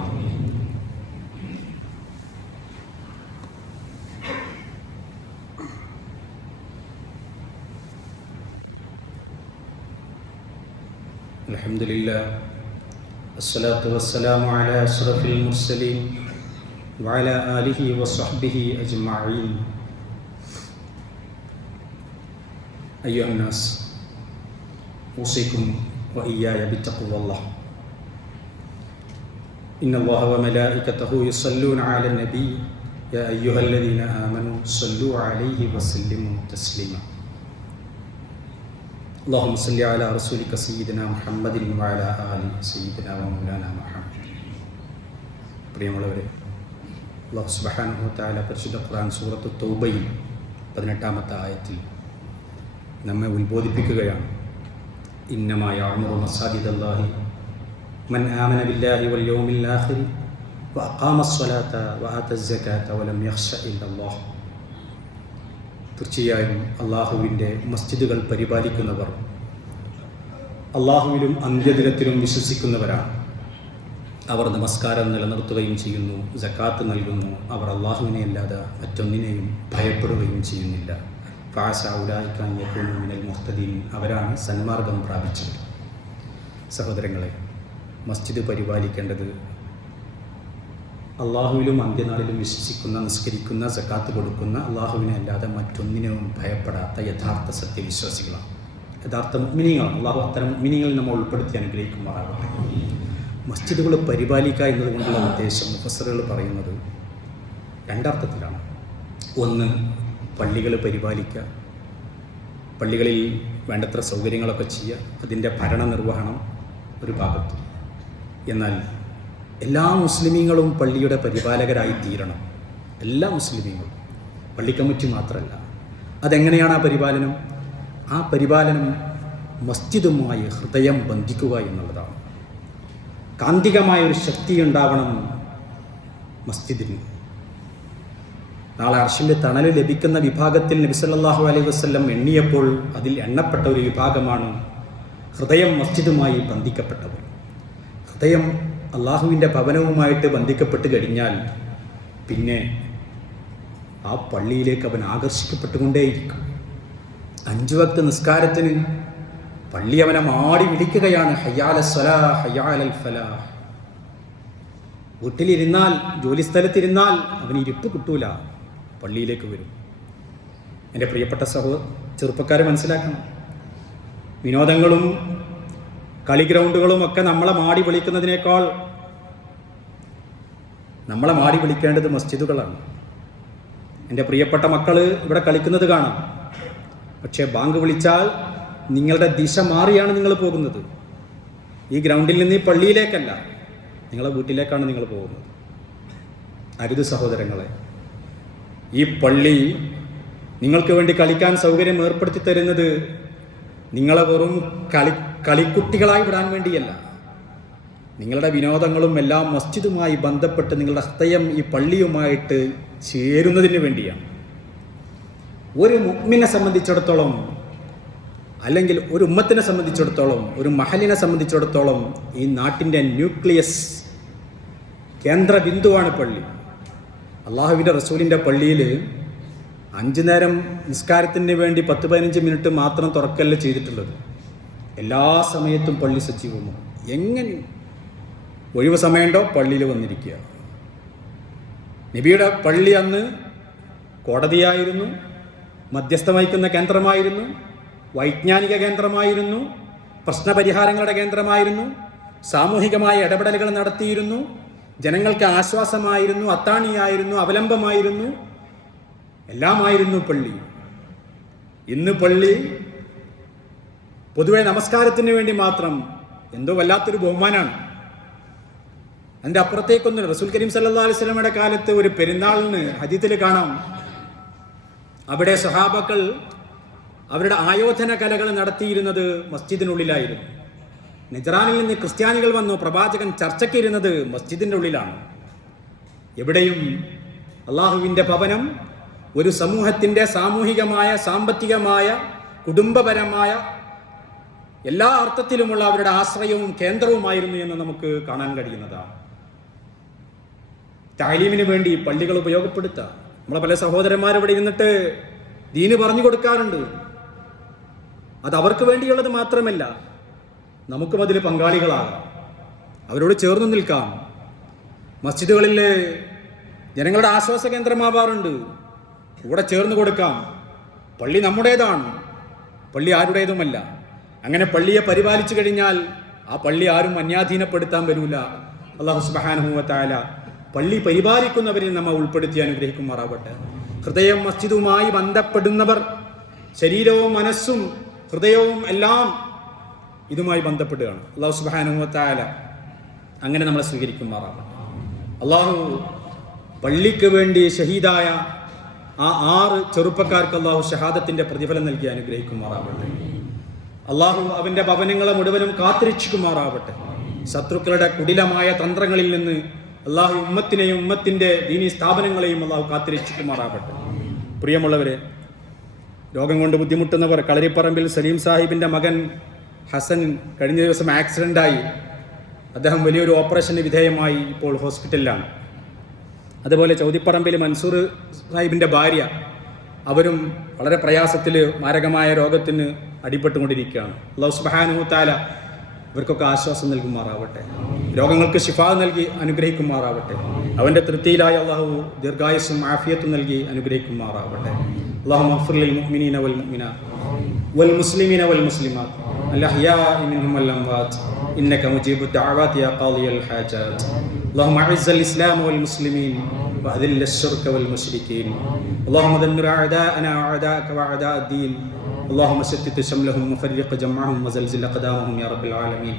അൽഹംദുലില്ലാഹ് അസ്സലാത്തു വസ്സലാമു അലാ അഷ്റഫിൽ മുർസലീൻ വഅലാ ആലിഹി വസ്വഹ്ബിഹി അജ്മഈൻ. അയ്യുഹന്നാസ് ഊസിക്കും വഇയ്യായ ബിത്തഖ്വല്ലാഹ്. ഇന്നല്ലാഹ വമലായികതഹു യുസല്ലൂന അലൻ നബി യാ അയ്യുഹല്ലദീന ആമനൂ സ്വല്ലൂ അലൈഹി വസല്ലിമൂ തസ്ലീമാ. اللهم صل على رسولك سيدنا محمد وعلى آل سيدنا ومولانا محمد. പ്രിയമുള്ളവരെ, അല്ലാഹു സുബ്ഹാനഹു വ തആല പരിശുദ്ധ ഖുർആൻ സൂറത്ത് തൗബയിൽ 18-ാമത്തെ ആയത്തിൽ നമ്മെ ഉത്ബോധിപ്പിക്കുകയാണ്. ഇന്നമാ യഅ്മുറു മസാജിദല്ലാഹി മൻ ആമന ബില്ലാഹി വൽ യൗമിൽ ആഖിർ വ അഖാമസ് സ്വലാത്ത വ ആതസ് സകാത്ത വലം യഖ്ശ ഇല്ലല്ലാഹ്. തീർച്ചയായും അള്ളാഹുവിൻ്റെ മസ്ജിദുകൾ പരിപാലിക്കുന്നവർ അള്ളാഹുവിലും അന്ത്യദിനത്തിലും വിശ്വസിക്കുന്നവരാണ്. അവർ നമസ്കാരം നിലനിർത്തുകയും ചെയ്യുന്നു, സക്കാത്ത് നൽകുന്നു. അവർ അള്ളാഹുവിനെ അല്ലാതെ മറ്റൊന്നിനെയും ഭയപ്പെടുകയും ചെയ്യുന്നില്ല. ഫഅസ ഉലൈക അൻ യകൂനു മിനൽ മുഹ്തദീൻ. അവരാണ് സന്മാർഗം പ്രാപിച്ചത്. സഹോദരങ്ങളെ, മസ്ജിദ് പരിപാലിക്കേണ്ടത് അള്ളാഹുവിലും അന്ത്യനാളിലും വിശ്വസിക്കുന്ന, നിസ്കരിക്കുന്ന, സക്കാത്ത് കൊടുക്കുന്ന, അള്ളാഹുവിനെ അല്ലാതെ മറ്റൊന്നിനും ഭയപ്പെടാത്ത യഥാർത്ഥ സത്യവിശ്വാസികളാണ്, യഥാർത്ഥ മുഅ്മിനീങ്ങളാണ്. അള്ളാഹു അത്തരം മുഅ്മിനീങ്ങളിൽ നമ്മൾ ഉൾപ്പെടുത്തി അനുഗ്രഹിക്കുമാറാകട്ടെ. മസ്ജിദുകൾ പരിപാലിക്കുക എന്നതുകൊണ്ടുള്ള ഉദ്ദേശം മുഫസ്സിറുകൾ പറയുന്നത് രണ്ടർത്ഥത്തിലാണ്. ഒന്ന്, പള്ളികൾ പരിപാലിക്കുക, പള്ളികളിൽ വേണ്ടത്ര സൗകര്യങ്ങളൊക്കെ ചെയ്യുക, അതിൻ്റെ ഭരണനിർവഹണം ഒരു ഭാഗത്ത്. എന്നാൽ എല്ലാ മുസ്ലിമീങ്ങളും പള്ളിയുടെ പരിപാലകരായി തീരണം. എല്ലാ മുസ്ലിമീങ്ങളും, പള്ളി കമ്മിറ്റി മാത്രമല്ല. അതെങ്ങനെയാണ് ആ പരിപാലനം? ആ പരിപാലനം മസ്ജിദുമായി ഹൃദയം ബന്ധിക്കുക എന്നുള്ളതാണ്. കാന്തികമായൊരു ശക്തി ഉണ്ടാവണം മസ്ജിദിന്. നാളെ അർശിൻ്റെ തണൽ ലഭിക്കുന്ന വിഭാഗത്തിൽ നബി സല്ലല്ലാഹു അലൈഹി വസല്ലം എണ്ണിയപ്പോൾ അതിൽ എണ്ണപ്പെട്ട ഒരു വിഭാഗമാണ് ഹൃദയം മസ്ജിദുമായി ബന്ധിക്കപ്പെട്ടവർ. ഹൃദയം അള്ളാഹുവിൻ്റെ ഭവനവുമായിട്ട് ബന്ധിക്കപ്പെട്ട് കഴിഞ്ഞാൽ പിന്നെ ആ പള്ളിയിലേക്ക് അവൻ ആകർഷിക്കപ്പെട്ടുകൊണ്ടേയിരിക്കും. 5 വക്ത് നിസ്കാരത്തിന് പള്ളി അവനെ മാടി വിളിക്കുകയാണ്, ഹയ്യാല സ്വലാ ഹയ്യാലൽ ഫലാഹ്. വീട്ടിലിരുന്നാൽ, ജോലിസ്ഥലത്തിരുന്നാൽ അവന് ഇരിപ്പ് കിട്ടൂല, പള്ളിയിലേക്ക് വരും. എൻ്റെ പ്രിയപ്പെട്ട ചെറുപ്പക്കാരെ മനസ്സിലാക്കണം, വിനോദങ്ങളും കളി ഗ്രൗണ്ടുകളും ഒക്കെ നമ്മളെ മാടി വിളിക്കുന്നതിനേക്കാൾ നമ്മളെ മാടി വിളിക്കേണ്ടത് മസ്ജിദുകളാണ്. എൻ്റെ പ്രിയപ്പെട്ട മക്കൾ ഇവിടെ കളിക്കുന്നത് കാണാം, പക്ഷേ ബാങ്ക് വിളിച്ചാൽ നിങ്ങളുടെ ദിശ മാറിയാണ് നിങ്ങൾ പോകുന്നത്. ഈ ഗ്രൗണ്ടിൽ നിന്ന് ഈ പള്ളിയിലേക്കല്ല, നിങ്ങളെ വീട്ടിലേക്കാണ് നിങ്ങൾ പോകുന്നത്. അരുത് സഹോദരങ്ങളെ, ഈ പള്ളി നിങ്ങൾക്ക് വേണ്ടി കളിക്കാൻ സൗകര്യം ഏർപ്പെടുത്തി തരുന്നത് നിങ്ങളെ വെറും കളിക്കുട്ടികളായി വിടാൻ വേണ്ടിയല്ല. നിങ്ങളുടെ വിനോദങ്ങളും എല്ലാം മസ്ജിദുമായി ബന്ധപ്പെട്ട് നിങ്ങളുടെ ഹൃദയം ഈ പള്ളിയുമായിട്ട് ചേരുന്നതിന് വേണ്ടിയാണ്. ഒരു മുഅ്മിനെ സംബന്ധിച്ചിടത്തോളം, അല്ലെങ്കിൽ ഒരു ഉമ്മത്തിനെ സംബന്ധിച്ചിടത്തോളം, ഒരു മഹലിനെ സംബന്ധിച്ചിടത്തോളം ഈ നാട്ടിൻ്റെ ന്യൂക്ലിയസ്, കേന്ദ്ര ബിന്ദുവാണ് പള്ളി. അള്ളാഹുവിൻ്റെ റസൂലിൻ്റെ പള്ളിയിൽ 5 നേരം നിസ്കാരത്തിന് വേണ്ടി 10-15 മിനിറ്റ് മാത്രം തുറക്കല്ല ചെയ്തിട്ടുള്ളത്. എല്ലാ സമയത്തും പള്ളി സജീവമാണ്. എങ്ങനെ ഒഴിവ് സമയമുണ്ടോ പള്ളിയിൽ വന്നിരിക്കുക. നബിയുടെ പള്ളി അന്ന് കോടതിയായിരുന്നു, മധ്യസ്ഥ വഹിക്കുന്ന കേന്ദ്രമായിരുന്നു, വൈജ്ഞാനിക കേന്ദ്രമായിരുന്നു, പ്രശ്നപരിഹാരങ്ങളുടെ കേന്ദ്രമായിരുന്നു, സാമൂഹികമായ ഇടപെടലുകൾ നടത്തിയിരുന്നു, ജനങ്ങൾക്ക് ആശ്വാസമായിരുന്നു, അത്താണിയായിരുന്നു, അവലംബമായിരുന്നു, എല്ലാമായിരുന്നു പള്ളി. ഇന്ന് പള്ളി പൊതുവെ നമസ്കാരത്തിന് വേണ്ടി മാത്രം എന്തോ വല്ലാത്തൊരു ബഹുമാനാണ്. അതിൻ്റെ അപ്പുറത്തേക്കൊന്നും റസൂൽ കരീം സല്ലല്ലാഹു അലൈഹി വസല്ലമയുടെ കാലത്ത് ഒരു പെരുന്നാളിന് ഹദീസിൽ കാണാം, അവിടെ സ്വഹാബക്കൾ അവരുടെ ആയോധന കലകൾ നടത്തിയിരുന്നത് മസ്ജിദിനുള്ളിലായിരുന്നു. നജ്റാനിൽ നിന്ന് ക്രിസ്ത്യാനികൾ വന്നു, പ്രവാചകൻ ചർച്ചയ്ക്കിരുന്നത് മസ്ജിദിൻ്റെ ഉള്ളിലാണ്. എവിടെയും അള്ളാഹുവിൻ്റെ ഭവനം ഒരു സമൂഹത്തിൻ്റെ സാമൂഹികമായ, സാമ്പത്തികമായ, കുടുംബപരമായ എല്ലാ അർത്ഥത്തിലുമുള്ള അവരുടെ ആശ്രയവും കേന്ദ്രവുമായിരുന്നു എന്ന് നമുക്ക് കാണാൻ കഴിയുന്നതാണ്. താലീമിന് വേണ്ടി പള്ളികൾ ഉപയോഗപ്പെടുത്തുക. നമ്മളെ പല സഹോദരന്മാരിവിടെ ഇരുന്നിട്ട് ദീന് പറഞ്ഞു കൊടുക്കാറുണ്ട്. അത് അവർക്ക് വേണ്ടിയുള്ളത് മാത്രമല്ല, നമുക്കും അതിൽ പങ്കാളികളാകാം, അവരോട് ചേർന്ന് നിൽക്കാം. മസ്ജിദുകളിൽ ജനങ്ങളുടെ ആശ്വാസ കേന്ദ്രമാവാറുണ്ട്, കൂടെ ചേർന്ന് കൊടുക്കാം. പള്ളി നമ്മുടേതാണ്, പള്ളി ആരുടേതുമല്ല. അങ്ങനെ പള്ളിയെ പരിപാലിച്ചു കഴിഞ്ഞാൽ ആ പള്ളി ആരും അന്യാധീനപ്പെടുത്താൻ വരില്ല. അല്ലാഹു സുബ്ഹാനഹു വ തആല പള്ളി പരിപാലിക്കുന്നവരിൽ നമ്മെ ഉൾപ്പെടുത്തി അനുഗ്രഹിക്കുമാറാവട്ടെ. ഹൃദയം മസ്ജിദുമായി ബന്ധപ്പെടുന്നവർ, ശരീരവും മനസ്സും ഹൃദയവും എല്ലാം ഇതുമായി ബന്ധപ്പെടുകയാണ്. അല്ലാഹു സുബ്ഹാനഹു വ തആല അങ്ങനെ നമ്മളെ സ്വീകരിക്കുമാറാവട്ടെ. അല്ലാഹു പള്ളിക്ക് വേണ്ടി ഷഹീദായ ആ 6 ചെറുപ്പക്കാർക്ക് അല്ലാഹു ഷഹാദത്തിന്റെ പ്രതിഫലം നൽകി അനുഗ്രഹിക്കുമാറാവട്ടെ. അല്ലാഹു അവന്റെ ഭവനങ്ങളെ മുഴുവനും കാത്തുരക്ഷിക്കുമാറാവട്ടെ. ശത്രുക്കളുടെ കുടിലമായ തന്ത്രങ്ങളിൽ നിന്ന് അല്ലാഹു ഉമ്മത്തിനെയും ഉമ്മത്തിന്റെ ദീനീ സ്ഥാപനങ്ങളെയും അല്ലാഹു കാത്തുരക്ഷിക്കുമാറാവട്ടെ. പ്രിയമുള്ളവരെ, രോഗം കൊണ്ട് ബുദ്ധിമുട്ടുന്നവർ, കളരിപ്പറമ്പിൽ സലീം സാഹിബിന്റെ മകൻ ഹസൻ കഴിഞ്ഞ ദിവസം ആക്സിഡൻ്റായി. അദ്ദേഹം വലിയൊരു ഓപ്പറേഷന് വിധേയമായി ഇപ്പോൾ ഹോസ്പിറ്റലിലാണ്. അതുപോലെ ചൗതിപ്പറമ്പിൽ മൻസൂർ സാഹിബിൻ്റെ ഭാര്യ, അവരും വളരെ പ്രയാസത്തിൽ, മാരകമായ രോഗത്തിന് അടിപ്പെട്ടുകൊണ്ടിരിക്കുകയാണ്. അല്ലാഹു സുബ്ഹാനഹു തആല ഇവർക്കൊക്കെ ആശ്വാസം നൽകുമാറാവട്ടെ, രോഗങ്ങൾക്ക് ശിഫാ നൽകി അനുഗ്രഹിക്കുമാറാവട്ടെ. അവൻ്റെ തൃപ്തിയിലായ അല്ലാഹു ദീർഘായുസ്സും ആഫിയത്തും നൽകി അനുഗ്രഹിക്കുമാറാവട്ടെ. അല്ലാഹുമ്മ ഗ്ഫിർ ലിൽ മുഅ്മിനീന വൽ മുഅ്മിനാത്ത് വൽ മുസ്ലിമീന വൽ മുസ്ലിമാത്ത് الأحياء منهم والأموات إنك مجيب الدعوات يا قاضي الحاجات. اللهم أعز الإسلام والمسلمين وأذل الشرك والمشركين. اللهم دمر أعداءنا وأعداءك وأعداء الدين. اللهم شتت شملهم وفرق جمعهم وزلزل أقدامهم يا رب العالمين.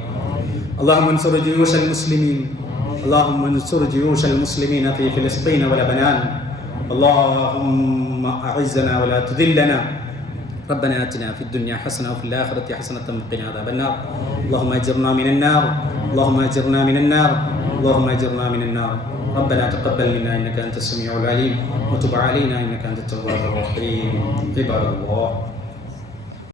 اللهم انصر جيوش المسلمين. اللهم انصر جيوش المسلمين في فلسطين ولبنان. اللهم أعزنا ولا تذلنا. ربنا آتنا في الدنيا حسنة وفي الآخرة حسنة وقنا عذاب النار. اللهم أجرنا من النار. اللهم أجرنا من النار. اللهم أجرنا من النار. ربنا تقبل منا إنك أنت السميع العليم وتب علينا إنك أنت التواب الرحيم. عباد الله